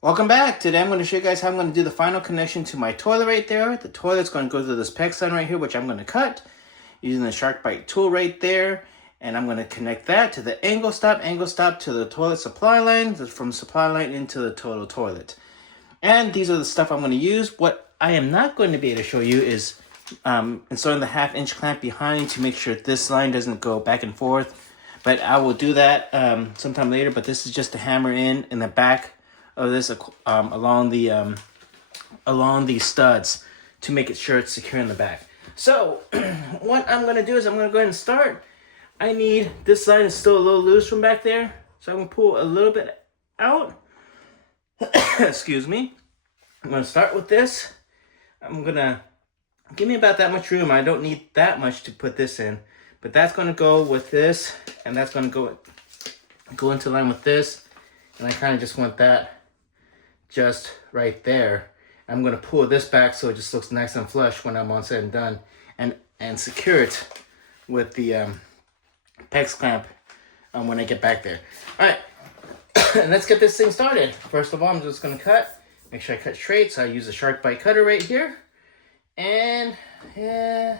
Welcome back. Today I'm going to show you guys how I'm going to do the final connection to my toilet right there. The toilet's going to go through this PEX line right here, which I'm going to cut using the shark bite tool right there. And I'm going to connect that to the angle stop to the toilet supply line, from supply line into the total toilet. And these are the stuff I'm going to use. What I am not going to be able to show you is installing the 1/2-inch clamp behind to make sure this line doesn't go back and forth. But I will do that sometime later. But this is just to hammer in the back of this along the studs to make it sure it's secure in the back. So what I'm going to do is I'm going to go ahead and start. I need, this line is still a little loose from back there, so I'm going to pull a little bit out. Excuse me. I'm going to start with this. I'm going to give me about that much room. I don't need that much to put this in, but that's going to go with this, and that's going to go into line with this, and I kind of just want that just right there. I'm going to pull this back so it just looks nice and flush when I'm all said and done, and secure it with the PEX clamp when I get back there. All right, let's get this thing started. First of all, I'm just going to cut. Make sure I cut straight, so I use a shark bite cutter right here. And yeah,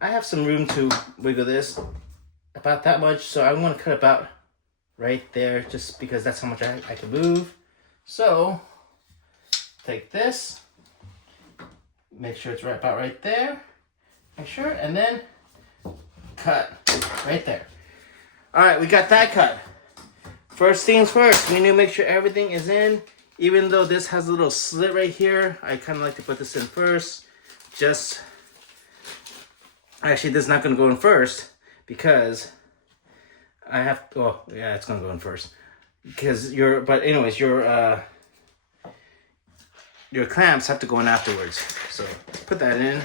I have some room to wiggle this, about that much, so I'm going to cut about right there just because that's how much I can move. So take this, make sure it's right about right there, make sure, and then cut right there. All right, we got that cut. First things first, we need to make sure everything is in. Even though this has a little slit right here, I kind of like to put this in first. Actually, this is not going to go in first because I have to, oh yeah, it's going to go in first. Because your clamps have to go in afterwards. So put that in.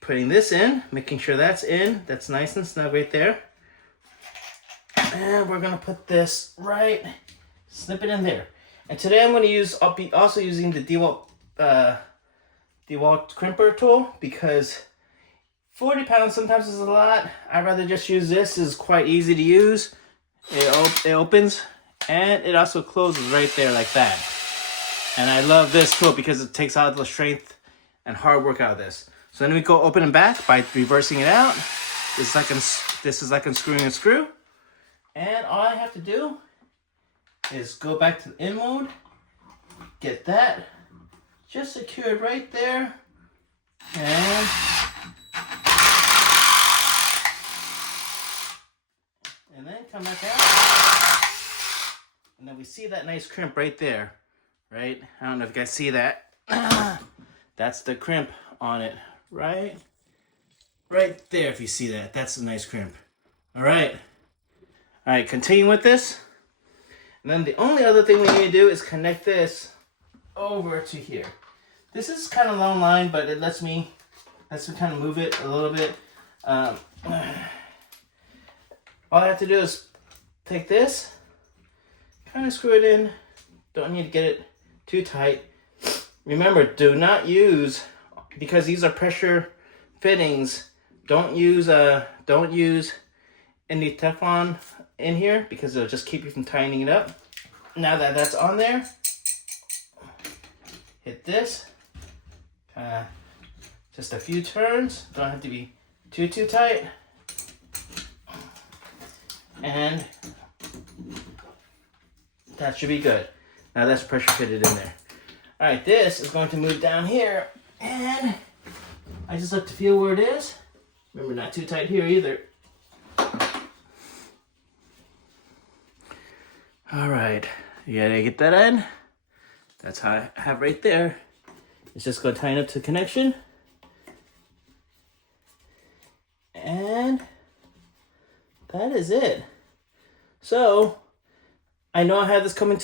Putting this in, making sure that's in. That's nice and snug right there. And we're gonna put this right, slip it in there. And today I'll be also using the DeWalt crimper tool because 40 pounds sometimes is a lot. I'd rather just use this. It's quite easy to use. It opens and it also closes right there like that. And I love this tool because it takes out the strength and hard work out of this. So then we go open and back by reversing it out. This is like unscrewing a screw. And all I have to do is go back to the in mode, get that just secured right there, and then come back out, and then we see that nice crimp right there, right? I don't know if you guys see that. That's the crimp on it, right there. If you see that, that's a nice crimp. All right, continue with this. And then the only other thing we need to do is connect this over to here. This is kind of a long line, but it lets me kind of move it a little bit. All I have to do is take this, kind of screw it in. Don't need to get it too tight. Remember, do not use, because these are pressure fittings, don't use any Teflon in here because it'll just keep you from tightening it up. Now that that's on there, hit this, just a few turns, don't have to be too tight, and that should be good. Now that's pressure fitted in there. All right, this is going to move down here, and I just like to feel where it is. Remember, not too tight here either. All right, you gotta get that in. That's how I have right there. It's just gonna tighten up to the connection. And that is it. So, I know I have this coming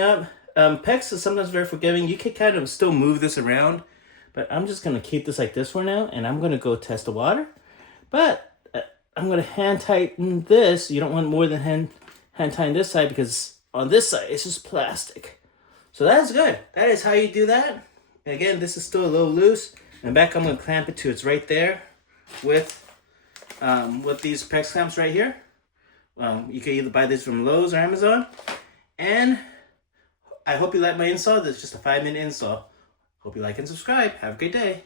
up. PEX is sometimes very forgiving. You can kind of still move this around, but I'm just gonna keep this like this for now, and I'm gonna go test the water. But I'm gonna hand tighten this. You don't want more than hand tighten this side because on this side it's just plastic. So that's good. That is how you do that. And again, this is still a little loose. And back, I'm gonna clamp it to it's right there with these PEX clamps right here. You can either buy this from Lowe's or Amazon. And I hope you like my install. This is just a 5-minute install. Hope you like and subscribe. Have a great day.